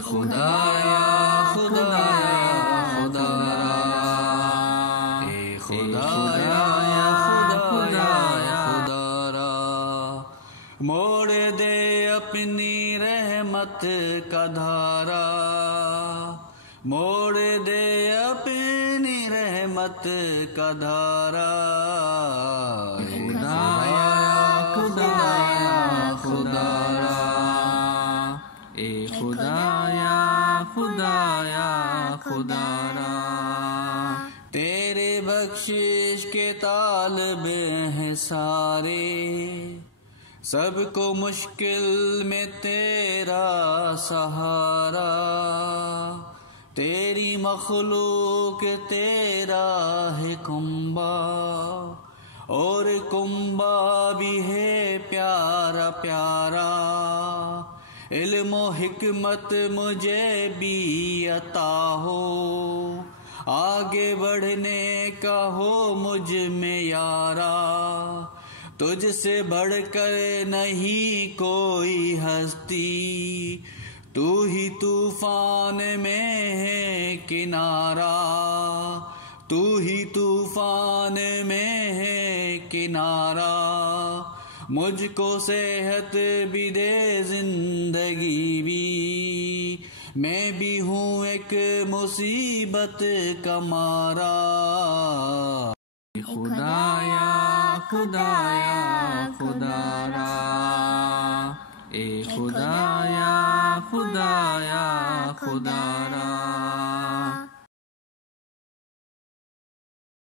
खुदाया खुदाया खुदारा, ए खुदाया खुदाया खुदारा, मोड़ दे अपनी रहमत का धारा, मोड़ दे अपनी रहमत का धारा, खुदाया खुदाया खुदारा, ए खुदाया खुदाया खुदारा। तेरे बख्शिश के तालिबे हैं सारे, सबको मुश्किल में तेरा सहारा, तेरी मखलूक तेरा है कुंबा, और कुंबा भी है प्यारा प्यारा, इल्म हिकमत मुझे भी अता हो, आगे बढ़ने का हो मुझ में यारा, तुझसे बढ़कर नहीं कोई हस्ती, तू ही तूफान में है किनारा, तू ही तूफान में है किनारा, मुझको सेहत भी दे जिंदगी भी, मैं भी हूँ एक मुसीबत का मारा, खुदाया खुदाया खुदारा, ए खुदाया खुदाया खुदारा।